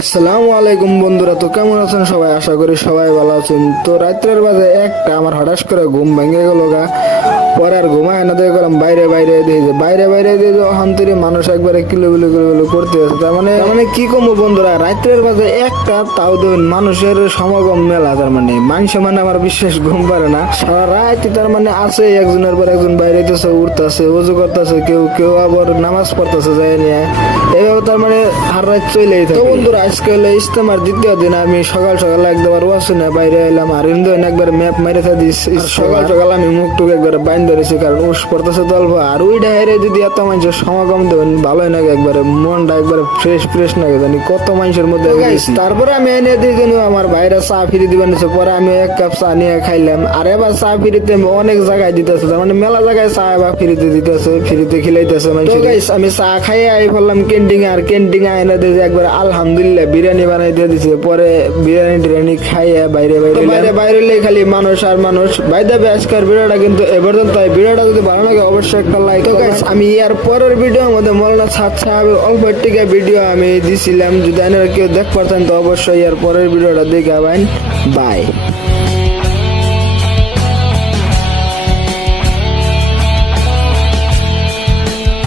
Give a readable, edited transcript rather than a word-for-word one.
আসসালামু আলাইকুম বন্ধুরা, তো কেমন আছেন সবাই? আশা করি সবাই ভালো আছেন। তো রাত্রের বাজে একটা আমার হঠাৎ করে ঘুম ভেঙে গেল গা। পরে আর ঘুমায় না, দেখে গেলাম বাইরে বাইরে দিয়ে অহান্তরে মানুষ একবারে কিলো করতে আছে। তার মানে কি কমবো বন্ধুরা, রাত্রের বাজে একটা, তাও দেখুন মানুষের সমাগম মেলা। তার মানে মানুষ মানে আমার বিশ্বাস ঘুম পারে না সারা রাত। তার মানে আছে একজনের পর একজন বাইরে উঠতেছে, উজু করতেছে, কেউ কেউ আবার নামাজ পড়তেছে যায় নিয়ে। এইভাবে তার মানে আর রাত চলেই থাকে। তো বন্ধুরা, আজকে হলো ইজতেমার দ্বিতীয় দিন। আমি সকাল সকাল একবার ওয়াশনে বাইরে এলাম, আর ইন্দোন একবার ম্যাপ মেরে থাকি। সকাল সকাল আমি মুখ টুক একবার বাইন ধরেছি, কারণ উস পড়তেছে তো অল্প। আর ওই ডাহেরে যদি এত মানুষের সমাগম দেবেন ভালোই লাগে, একবারে মনটা একবারে ফ্রেশ লাগে। জানি কত মানুষের মধ্যে। তারপরে আমি এনে দিয়ে আমার বাইরে চা ফিরি দিবেন। পরে আমি এক কাপ চা নিয়ে খাইলাম। আর এবার চা ফিরিতে অনেক জায়গায় দিতেছে, তার মানে মেলা জায়গায় চা এবার ফিরিতে দিতেছে, ফিরিতে খিলাইতেছে। আমি চা খাইয়ে আই বললাম ক্যান্টিনে, আর ক্যান্টিনে এনে দিয়ে একবার আলহামদুলিল্লাহ বিরিয়ানি বানাই দিয়ে দিছে। পরে বিরিয়ানি খাইয়ে বাইরে খালি মানুষ আর মানুষ। ভাই দেবে আজকের ভিডিওটা কিন্তু এ পর্যন্ত। ভিডিওটা যদি ভালো লাগে অবশ্যই একটা লাইক। তো গাইস, আমি এর পরের ভিডিওর মধ্যে মৌলানা সাদ সাহেবের অল্প টিকা ভিডিও আমি দিছিলাম, যদি আপনারা কেউ দেখ পারতেন তো অবশ্যই এর পরের ভিডিওটা দেখে আবেন। বাই।